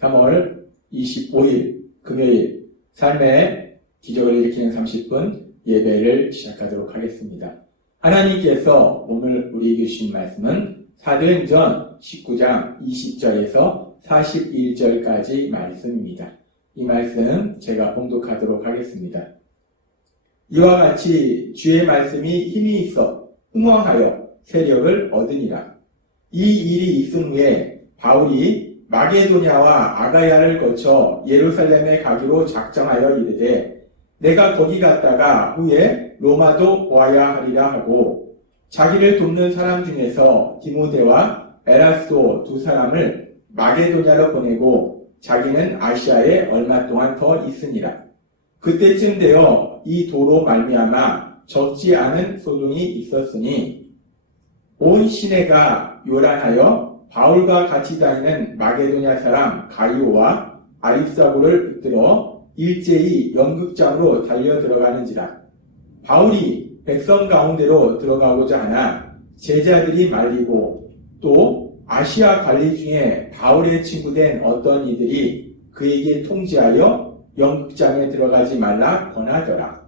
3월 25일 금요일 삶의 기적을 일으키는 30분 예배를 시작하도록 하겠습니다. 하나님께서 오늘 우리에게 주신 말씀은 사도행전 19장 20절에서 41절까지 말씀입니다. 이 말씀 제가 봉독하도록 하겠습니다. 이와 같이 주의 말씀이 힘이 있어 흥왕하여 세력을 얻으니라. 이 일이 있은 후에 바울이 마게도냐와 아가야를 거쳐 예루살렘에 가기로 작정하여 이르되 내가 거기 갔다가 후에 로마도 보아야 하리라 하고 자기를 돕는 사람 중에서 디모데와 에라스도 두 사람을 마게도냐로 보내고 자기는 아시아에 얼마 동안 더 있으니라. 그때쯤 되어 이 도로 말미암아 적지 않은 소동이 있었으니 온 시내가 요란하여 바울과 같이 다니는 마게도냐 사람 가이오와 아리스다고를 붙들어 일제히 연극장으로 달려 들어가는지라. 바울이 백성 가운데로 들어가고자 하나 제자들이 말리고 또 아시아 관리 중에 바울의 친구된 어떤 이들이 그에게 통지하여 연극장에 들어가지 말라 권하더라.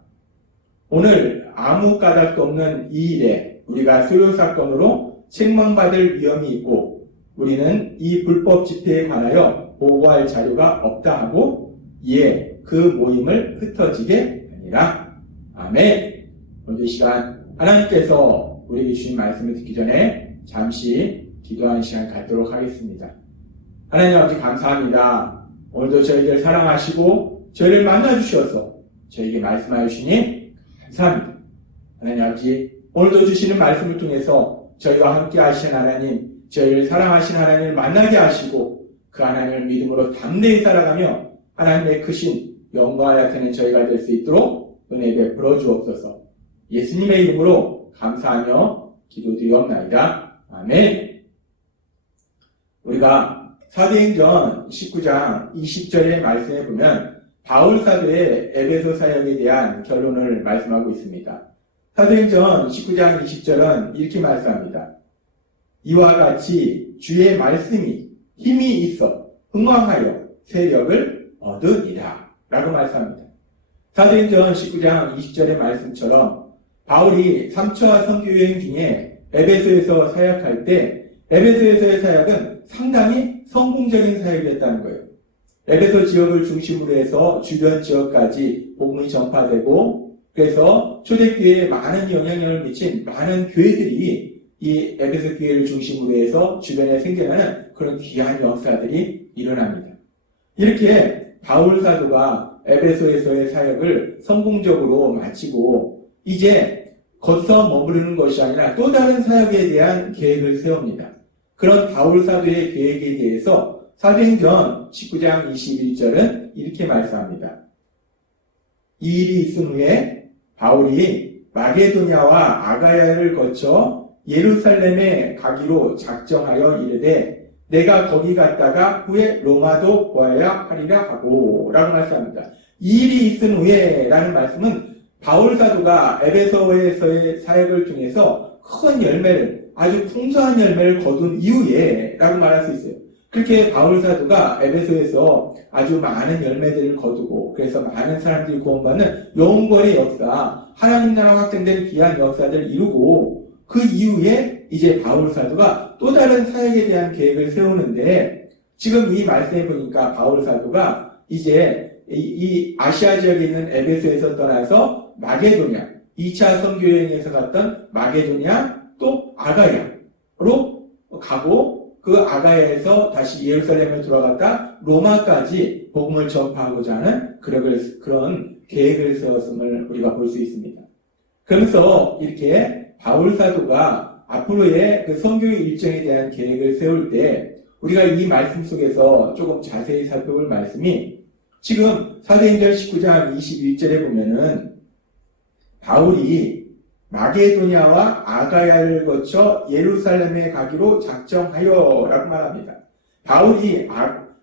오늘 아무 까닭도 없는 이 일에 우리가 수요 사건으로 책망받을 위험이 있고 우리는 이 불법 집회에 관하여 보고할 자료가 없다 하고 이에 그 모임을 흩어지게 하니라. 아멘. 오늘 이 시간 하나님께서 우리에게 주신 말씀을 듣기 전에 잠시 기도하는 시간 갖도록 하겠습니다. 하나님 아버지 감사합니다. 오늘도 저희들 사랑하시고 저희를 만나주셔서 저에게 말씀하여 주시니 감사합니다. 하나님 아버지 오늘도 주시는 말씀을 통해서 저희와 함께 하신 하나님, 저희를 사랑하신 하나님을 만나게 하시고 그 하나님을 믿음으로 담대히 살아가며 하나님의 크신 영광을 나타내는 저희가 될 수 있도록 은혜 베풀어 주옵소서. 예수님의 이름으로 감사하며 기도드리옵나이다. 아멘. 우리가 사도행전 19장 20절의 말씀에 보면 바울 사도의 에베소 사역에 대한 결론을 말씀하고 있습니다. 사도행전 19장 20절은 이렇게 말씀합니다. 이와 같이 주의 말씀이 힘이 있어 흥왕하여 세력을 얻으니라 라고 말씀합니다. 사도행전 19장 20절의 말씀처럼 바울이 3차 선교여행 중에 에베소에서 사역할 때 에베소에서의 사역은 상당히 성공적인 사역이었다는 거예요. 에베소 지역을 중심으로 해서 주변 지역까지 복음이 전파되고 그래서 초대교회에 많은 영향력을 미친 많은 교회들이 이 에베소 교회를 중심으로 해서 주변에 생겨나는 그런 귀한 역사들이 일어납니다. 이렇게 바울 사도가 에베소에서의 사역을 성공적으로 마치고 이제 거기서 머무르는 것이 아니라 또 다른 사역에 대한 계획을 세웁니다. 그런 바울 사도의 계획에 대해서 사도행전 19장 21절은 이렇게 말씀합니다. 이 일이 있은 후에 바울이 마게도냐와 아가야를 거쳐 예루살렘에 가기로 작정하여 이르되 내가 거기 갔다가 후에 로마도 보아야 하리라 하고 라고 말씀합니다. 이 일이 있은 후에 라는 말씀은 바울 사도가 에베소에서의 사역을 통해서 큰 열매를 아주 풍성한 열매를 거둔 이후에 라고 말할 수 있어요. 그렇게 바울 사도가 에베소에서 아주 많은 열매들을 거두고 그래서 많은 사람들이 구원받는 영원의 역사, 하나님 나라 확장되는 귀한 역사들을 이루고 그 이후에 이제 바울 사도가 또 다른 사역에 대한 계획을 세우는데 지금 이 말씀에 보니까 바울 사도가 이제 이 아시아 지역에 있는 에베소에서 떠나서 마게도냐, 2차 선교여행에서 갔던 마게도냐 또 아가야로 가고 그 아가야에서 다시 예루살렘에 돌아갔다 로마까지 복음을 전파하고자 하는 그런 계획을 세웠음을 우리가 볼 수 있습니다. 그러면서 이렇게 바울 사도가 앞으로의 그 선교의 일정에 대한 계획을 세울 때 우리가 이 말씀 속에서 조금 자세히 살펴볼 말씀이 지금 사도행전 19장 21절에 보면은 바울이 마게도냐와 아가야를 거쳐 예루살렘에 가기로 작정하여 라고 말합니다. 바울이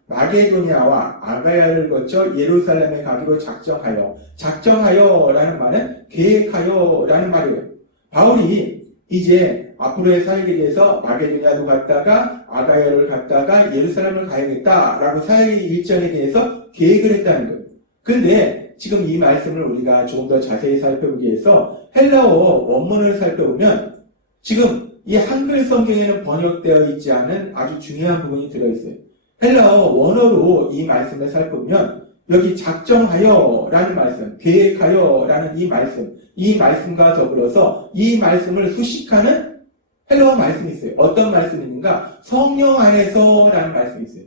마게도냐와 아가야를 거쳐 예루살렘에 가기로 작정하여 라는 말은 계획하여 라는 말이에요. 바울이 이제 앞으로의 사역에 대해서 마게도냐도 갔다가 아가야를 갔다가 예루살렘을 가야겠다라고 사역의 일정에 대해서 계획을 했다는 거예요. 근데 지금 이 말씀을 우리가 조금 더 자세히 살펴보기 위해서 헬라어 원문을 살펴보면 지금 이 한글 성경에는 번역되어 있지 않은 아주 중요한 부분이 들어있어요. 헬라어 원어로 이 말씀을 살펴보면 여기 작정하여 라는 말씀, 계획하여 라는 이 말씀과 더불어서 이 말씀을 수식하는 헬라어 말씀이 있어요. 어떤 말씀인가? 성령 안에서 라는 말씀이 있어요.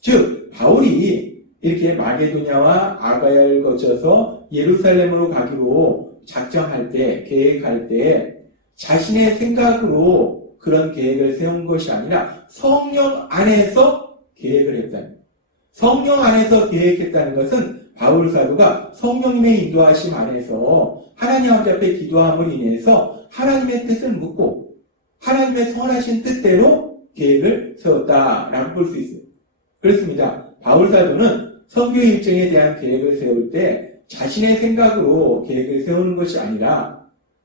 즉 바울이 이렇게 마게도냐와 아가야를 거쳐서 예루살렘으로 가기로 작정할 때, 계획할 때 자신의 생각으로 그런 계획을 세운 것이 아니라 성령 안에서 계획을 했다는 거예요. 성령 안에서 계획했다는 것은 바울 사도가 성령님의 인도하심 안에서 하나님 아버지 앞에 기도함으로 인해서 하나님의 뜻을 묻고 하나님의 선하신 뜻대로 계획을 세웠다라고 볼 수 있어요. 그렇습니다. 바울 사도는 선교 일정에 대한 계획을 세울 때 자신의 생각으로 계획을 세우는 것이 아니라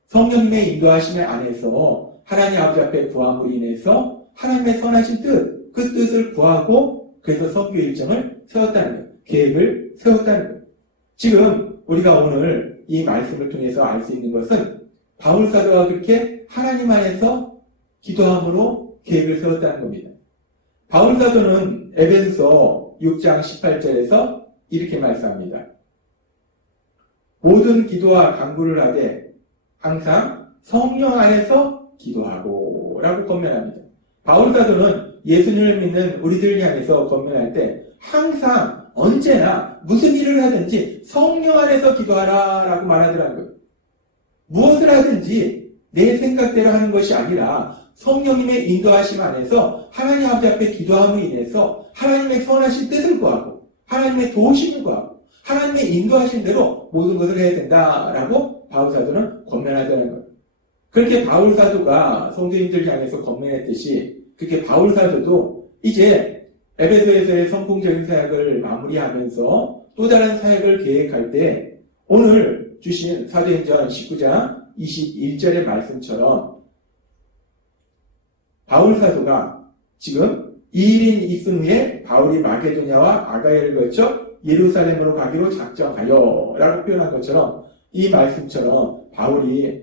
성령님의 인도하심 안에서 하나님 아버지 앞에 구함으로 인해서 하나님의 선하신 뜻, 그 뜻을 구하고 그래서 선교 일정을 세웠다는 거예요. 계획을 세웠다는 거예요. 지금 우리가 오늘 이 말씀을 통해서 알 수 있는 것은 바울 사도가 그렇게 하나님 안에서 기도함으로 계획을 세웠다는 겁니다. 바울 사도는 에베소서 6장 18절에서 이렇게 말씀합니다. 모든 기도와 간구를 하되 항상 성령 안에서 기도하고 라고 권면합니다. 바울 사도는 예수님을 믿는 우리들 향해서 권면할 때 항상 언제나 무슨 일을 하든지 성령 안에서 기도하라 라고 말하더라는 거예요. 무엇을 하든지 내 생각대로 하는 것이 아니라 성령님의 인도하심 안에서 하나님 아버지 앞에 기도함으로 인해서 하나님의 선하신 뜻을 구하고 하나님의 도우심을 구하고 하나님의 인도하신 대로 모든 것을 해야 된다라고 바울 사도는 권면하더라는 거예요. 그렇게 바울 사도가 성도님들 향해서 권면했듯이 그렇게 바울 사도도 이제 에베소에서의 성공적인 사역을 마무리하면서 또 다른 사역을 계획할 때 오늘 주신 사도행전 19장 21절의 말씀처럼 바울 사도가 지금 이 일이 있은 후에 바울이 마게도냐와 아가야를 거쳐 예루살렘으로 가기로 작정하여 라고 표현한 것처럼 이 말씀처럼 바울이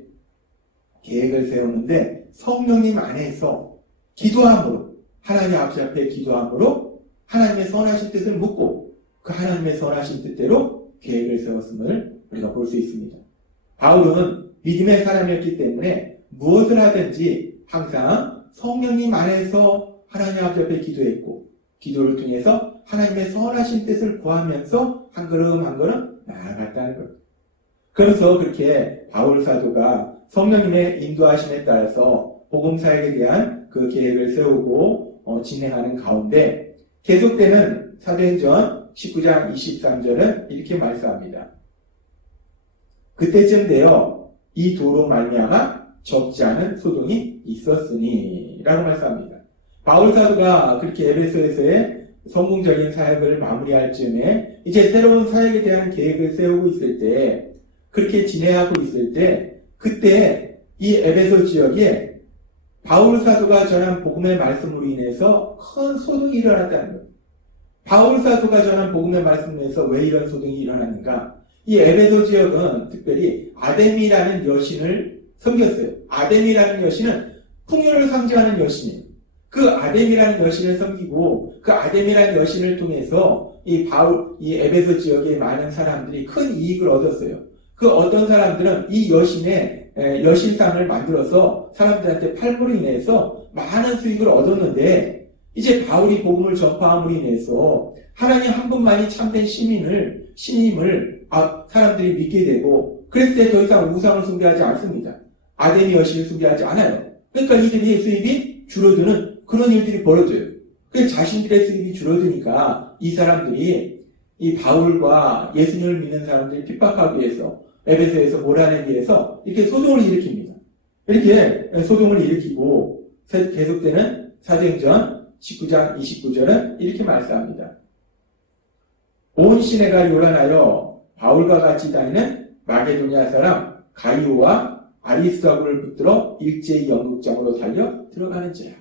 계획을 세웠는데 성령님 안에서 기도함으로 하나님 아버지 앞에 기도함으로 하나님의 선하신 뜻을 묻고 그 하나님의 선하신 뜻대로 계획을 세웠음을 우리가 볼 수 있습니다. 바울은 믿음의 사람이었기 때문에 무엇을 하든지 항상 성령님 안에서 하나님 아버지 앞에 기도했고 기도를 통해서 하나님의 선하신 뜻을 구하면서 한 걸음 한 걸음 나아갔다는 것. 그래서 그렇게 바울 사도가 성령님의 인도하심에 따라서 복음 사역에 대한 그 계획을 세우고 진행하는 가운데 계속되는 사도행전 19장 23절은 이렇게 말씀합니다. 그때쯤 되어 이 도로 말미암아 적지 않은 소동이 있었으니 라고 말씀합니다. 바울 사도가 그렇게 에베소에서의 성공적인 사역을 마무리할 즈음에 이제 새로운 사역에 대한 계획을 세우고 있을 때 그렇게 진행하고 있을 때 그때 이 에베소 지역에 바울 사도가 전한 복음의 말씀으로 인해서 큰 소동이 일어났다는 거예요. 바울 사도가 전한 복음의 말씀으로 인해서 왜 이런 소동이 일어났는가? 이 에베소 지역은 특별히 아데미라는 여신을 섬겼어요. 아데미라는 여신은 풍요를 상징하는 여신이에요. 그 아데미라는 여신을 섬기고 그 아데미라는 여신을 통해서 이 에베소 지역의 많은 사람들이 큰 이익을 얻었어요. 그 어떤 사람들은 이 여신의 여신상을 만들어서 사람들한테 팔므로 인해서 많은 수익을 얻었는데 이제 바울이 복음을 전파함으로 인해서 하나님 한 분만이 참된 신임을 사람들이 믿게 되고 그랬을 때 더 이상 우상을 숭배하지 않습니다. 아데미 여신을 숭배하지 않아요. 그러니까 이들이 수입이 줄어드는 그런 일들이 벌어져요. 그래서 자신들의 수입이 줄어드니까 이 사람들이 이 바울과 예수님을 믿는 사람들을 핍박하기 위해서 에베소에서 몰아내기 위해서 이렇게 소동을 일으킵니다. 이렇게 소동을 일으키고 계속되는 사도행전 19장 29절은 이렇게 말씀합니다. 온 시내가 요란하여 바울과 같이 다니는 마게도냐 사람 가이오와 아리스도아굴을 붙들어 일제히 연극장으로 달려 들어가는지라.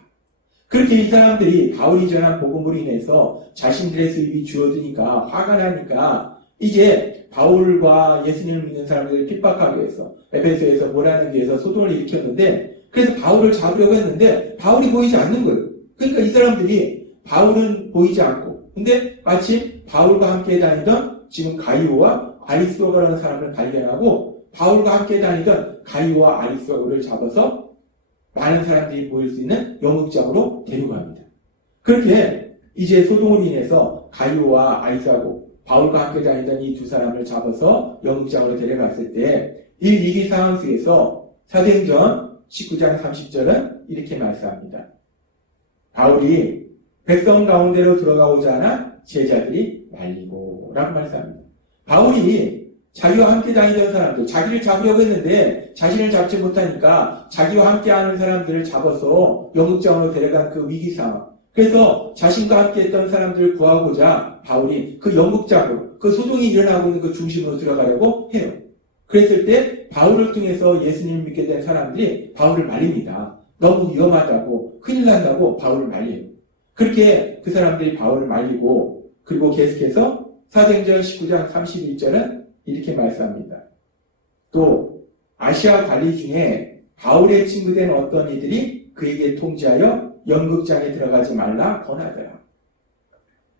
그렇게 이 사람들이 바울이 전한 복음으로 인해서 자신들의 수입이 줄어드니까 화가 나니까 이제 바울과 예수님을 믿는 사람들을 핍박하기 위해서 에베소에서 모라는 데에서 소동을 일으켰는데, 그래서 바울을 잡으려고 했는데 바울이 보이지 않는 거예요. 그러니까 이 사람들이 바울은 보이지 않고, 근데 마침 바울과 함께 다니던 지금 가이오와 아리스도아라는 사람을 발견하고 바울과 함께 다니던 가이오와 아리스도아를 잡아서 많은 사람들이 보일 수 있는 연극장으로 데려갑니다. 그렇게 이제 소동으로 인해서 가이오와 아리스도아, 바울과 함께 다니던 이 두 사람을 잡아서 연극장으로 데려갔을 때 이 위기 상황 속에서 사도행전 19장 30절은 이렇게 말씀합니다. 바울이 백성 가운데로 들어가고자 하나 제자들이 말리고 라고 말씀합니다. 바울이 자기와 함께 다니던 사람들, 자기를 잡으려고 했는데 자신을 잡지 못하니까 자기와 함께하는 사람들을 잡아서 연극장으로 데려간 그 위기 상황. 그래서 자신과 함께 했던 사람들을 구하고자 바울이 그 연극장으로, 그 소동이 일어나고 있는 그 중심으로 들어가려고 해요. 그랬을 때 바울을 통해서 예수님을 믿게 된 사람들이 바울을 말립니다. 너무 위험하다고, 큰일 난다고 바울을 말려요. 그렇게 그 사람들이 바울을 말리고, 그리고 계속해서 사도행전 19장 31절은 이렇게 말씀합니다. 또 아시아 관리 중에 바울의 친구된 어떤 이들이 그에게 통지하여 연극장에 들어가지 말라 권하더라.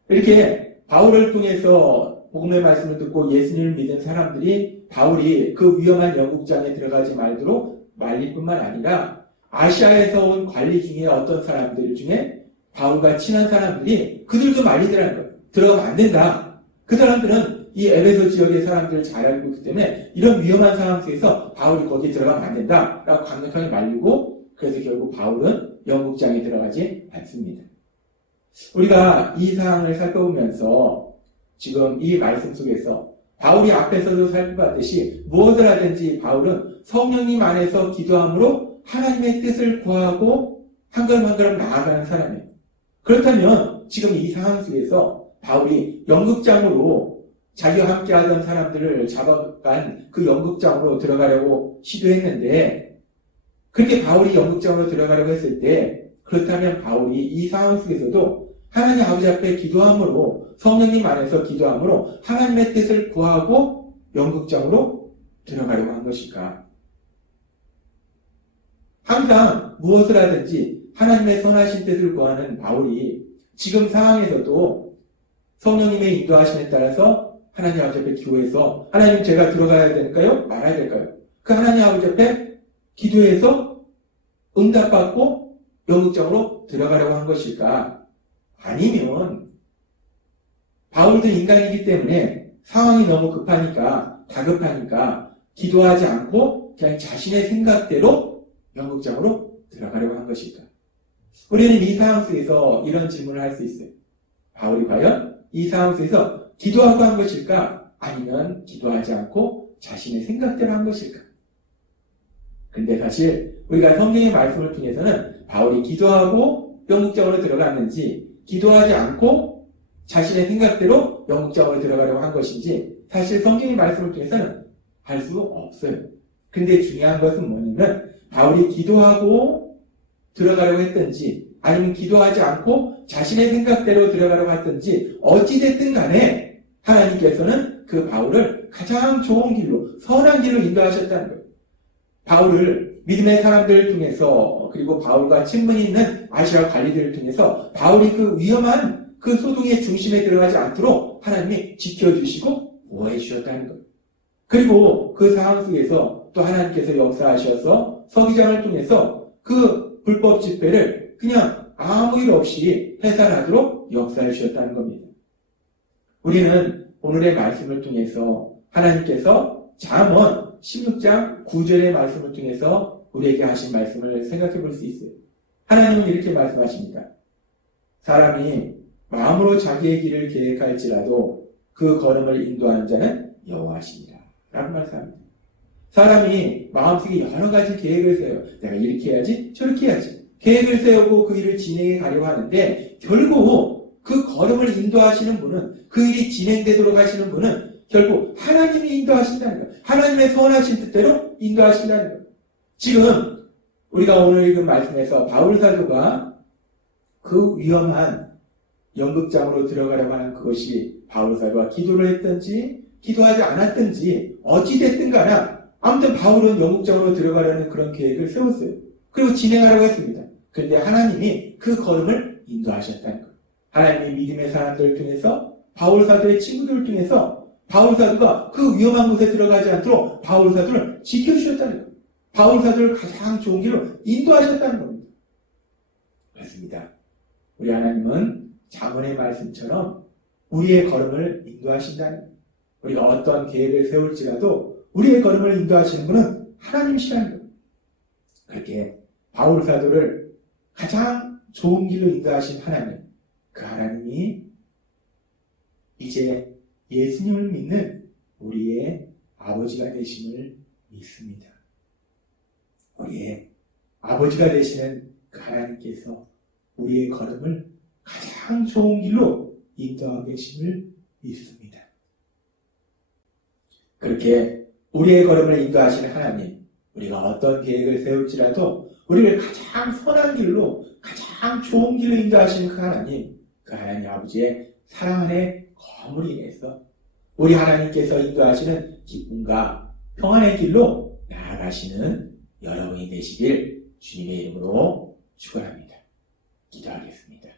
이렇게 바울을 통해서 복음의 말씀을 듣고 예수님을 믿은 사람들이 바울이 그 위험한 연극장에 들어가지 말도록 말릴 뿐만 아니라 아시아에서 온 관리 중에 어떤 사람들 중에 바울과 친한 사람들이 그들도 말리더라는 거예요. 들어가면 안 된다. 그 사람들은 이 에베소 지역의 사람들을 잘 알고 있기 때문에 이런 위험한 상황 속에서 바울이 거기에 들어가면 안 된다 라고 강력하게 말리고, 그래서 결국 바울은 연극장에 들어가지 않습니다. 우리가 이 상황을 살펴보면서 지금 이 말씀 속에서 바울이 앞에서도 살펴봤듯이 무엇을 하든지 바울은 성령님 안에서 기도함으로 하나님의 뜻을 구하고 한 걸음 한 걸음 나아가는 사람이에요. 그렇다면 지금 이 상황 속에서 바울이 연극장으로 자기와 함께 하던 사람들을 잡아간 그 연극장으로 들어가려고 시도했는데, 그렇게 바울이 연극장으로 들어가려고 했을 때, 그렇다면 바울이 이 상황 속에서도 하나님 아버지 앞에 기도함으로, 성령님 안에서 기도함으로 하나님의 뜻을 구하고 연극장으로 들어가려고 한 것일까? 항상 무엇을 하든지 하나님의 선하신 뜻을 구하는 바울이 지금 상황에서도 성령님의 인도하심에 따라서 하나님 아버지 앞에 기도해서, 하나님 제가 들어가야 될까요? 말아야 될까요? 그 하나님 아버지 앞에 기도해서 응답받고 연극장으로 들어가려고 한 것일까? 아니면 바울도 인간이기 때문에 상황이 너무 급하니까, 다급하니까 기도하지 않고 그냥 자신의 생각대로 연극장으로 들어가려고 한 것일까? 우리는 이 상황 속에서 이런 질문을 할 수 있어요. 바울이 과연 이 상황 속에서 기도하고 한 것일까? 아니면 기도하지 않고 자신의 생각대로 한 것일까? 근데 사실 우리가 성경의 말씀을 통해서는 바울이 기도하고 연극장으로 들어갔는지, 기도하지 않고 자신의 생각대로 연극장으로 들어가려고 한 것인지 사실 성경의 말씀을 통해서는 알 수 없어요. 근데 중요한 것은 뭐냐면 바울이 기도하고 들어가려고 했든지 아니면 기도하지 않고 자신의 생각대로 들어가려고 했든지 어찌됐든 간에 하나님께서는 그 바울을 가장 좋은 길로, 선한 길로 인도하셨다는 거예요. 바울을 믿음의 사람들을 통해서, 그리고 바울과 친분이 있는 아시아 관리들을 통해서 바울이 그 위험한 그 소동의 중심에 들어가지 않도록 하나님이 지켜주시고 보호해 주셨다는 거예요. 그리고 그 상황 속에서 또 하나님께서 역사하셔서 서기장을 통해서 그 불법 집회를 그냥 아무 일 없이 해산하도록 역사해 주셨다는 겁니다. 우리는 오늘의 말씀을 통해서 하나님께서 잠언 16장 9절의 말씀을 통해서 우리에게 하신 말씀을 생각해 볼 수 있어요. 하나님은 이렇게 말씀하십니다. 사람이 마음으로 자기의 길을 계획할지라도 그 걸음을 인도하는 자는 여호와시니라 라고 말씀합니다. 사람이 마음속에 여러 가지 계획을 세워요. 내가 이렇게 해야지, 저렇게 해야지. 계획을 세우고 그 일을 진행해 가려고 하는데 결국 그 걸음을 인도하시는 분은, 그 일이 진행되도록 하시는 분은 결국 하나님이 인도하신다는 거예요. 하나님의 선하신 뜻대로 인도하신다는 거예요. 지금 우리가 오늘 읽은 말씀에서 바울 사도가 그 위험한 연극장으로 들어가려고 하는 그것이 바울 사도가 기도를 했든지 기도하지 않았든지 어찌됐든 간에 아무튼 바울은 연극장으로 들어가려는 그런 계획을 세웠어요. 그리고 진행하려고 했습니다. 그런데 하나님이 그 걸음을 인도하셨다는 거예요. 하나님이 믿음의 사람들을 통해서 바울 사도의 친구들을 통해서 바울 사도가 그 위험한 곳에 들어가지 않도록 바울 사도를 지켜주셨다는 거예요. 바울 사도를 가장 좋은 길로 인도하셨다는 겁니다. 그렇습니다. 우리 하나님은 잠언의 말씀처럼 우리의 걸음을 인도하신다는 거예요. 우리가 어떤 계획을 세울지라도 우리의 걸음을 인도하시는 분은 하나님이시라는 거예요. 그렇게 바울 사도를 가장 좋은 길로 인도하신 하나님, 그 하나님이 이제 예수님을 믿는 우리의 아버지가 되심을 믿습니다. 우리의 아버지가 되시는 그 하나님께서 우리의 걸음을 가장 좋은 길로 인도하고 계심을 믿습니다. 그렇게 우리의 걸음을 인도하시는 하나님, 우리가 어떤 계획을 세울지라도 우리를 가장 선한 길로, 가장 좋은 길로 인도하시는 그 하나님 아버지의 사랑 안에 거물이 인해서 우리 하나님께서 인도하시는 기쁨과 평안의 길로 나아가시는 여러분이 되시길 주님의 이름으로 축원합니다. 기도하겠습니다.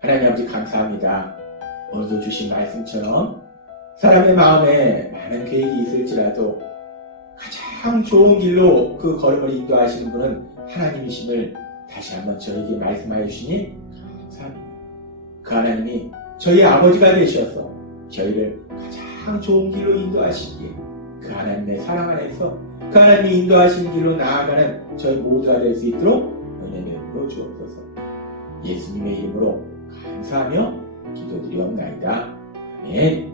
하나님 아버지 감사합니다. 오늘도 주신 말씀처럼 사람의 마음에 많은 계획이 있을지라도 가장 좋은 길로 그 걸음을 인도하시는 분은 하나님이심을 다시 한번 저에게 말씀하여 주시니 감사합니다. 그 하나님이 저희 아버지가 되셔서 저희를 가장 좋은 길로 인도하시기에 그 하나님의 사랑 안에서 그 하나님이 인도하시는 길로 나아가는 저희 모두가 될 수 있도록 은혜를 베풀어 주옵소서. 예수님의 이름으로 감사하며 기도드리옵나이다. 아멘.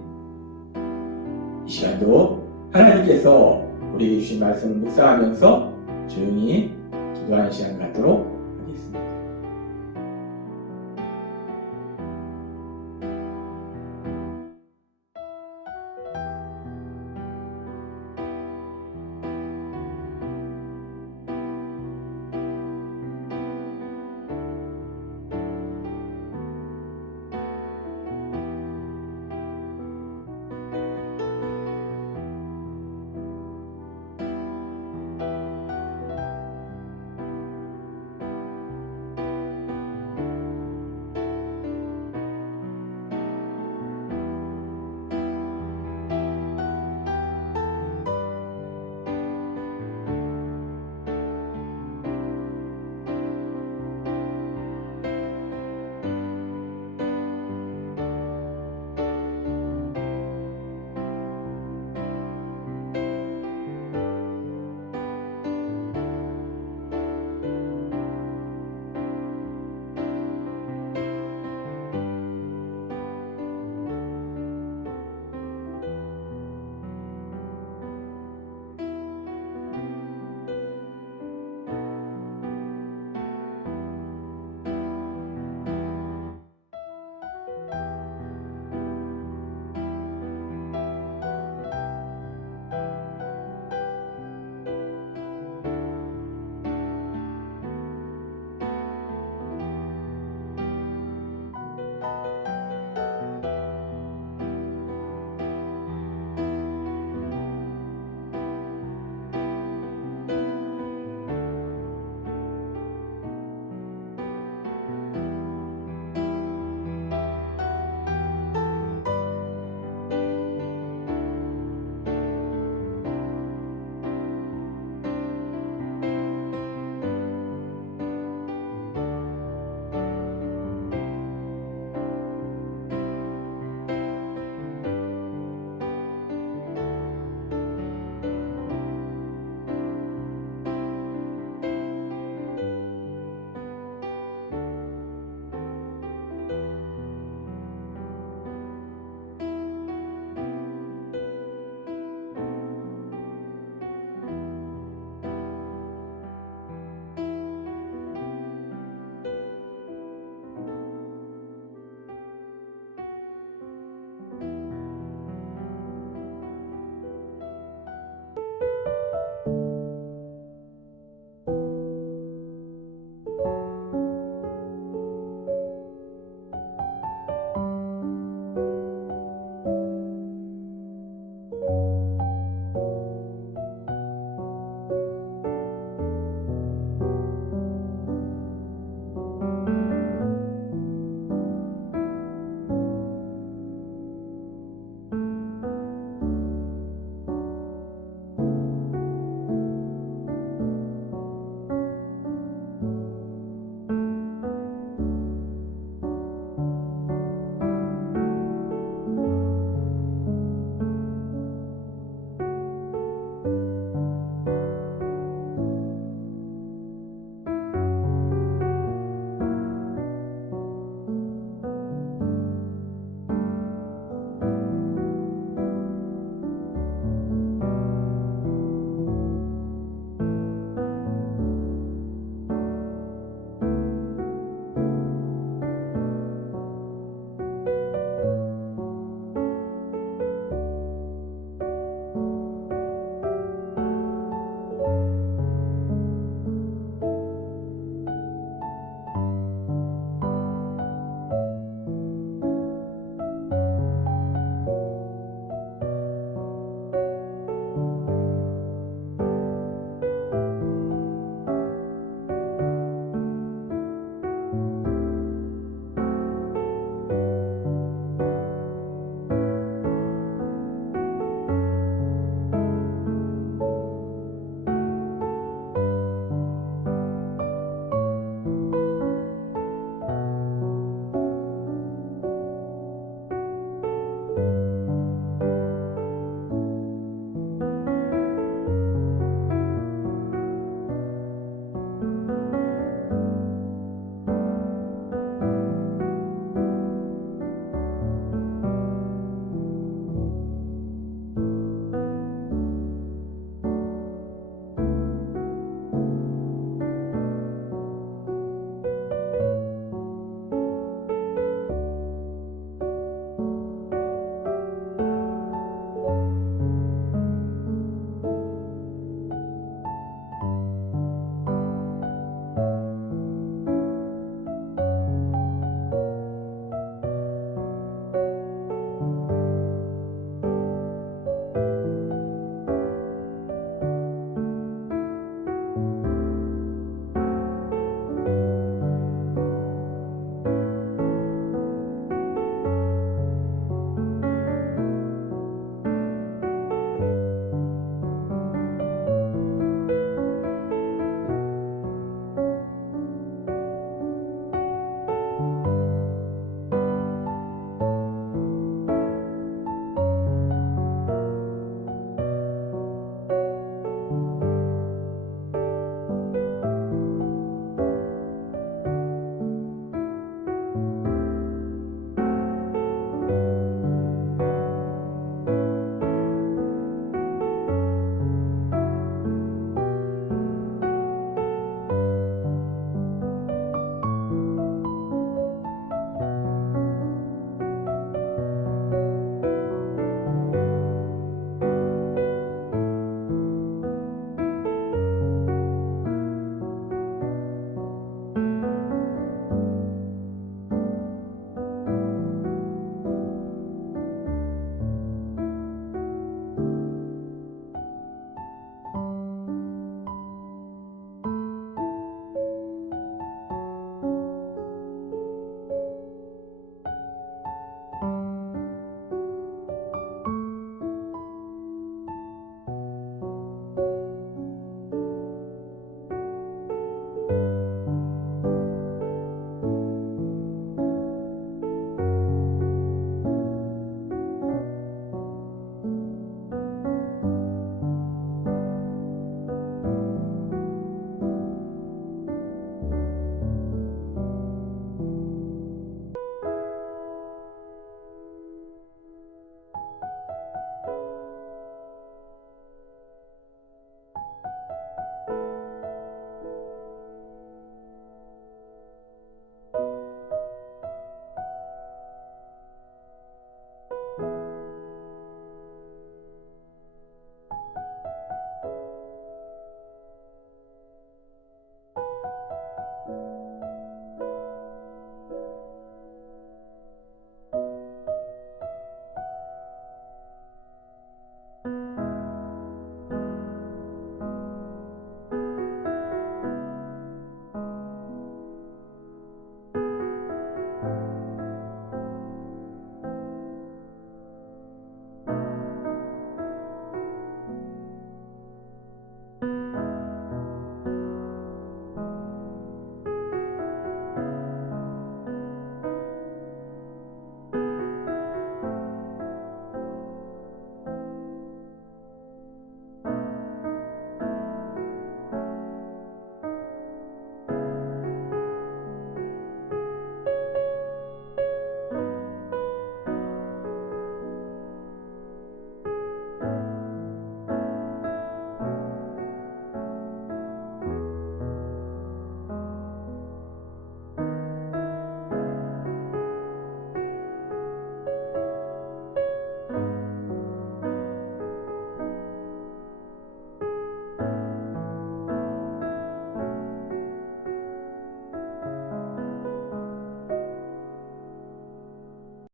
이 시간도 하나님께서 우리에게 주신 말씀을 묵상하면서 조용히 기도하는 시간 갖도록 하겠습니다.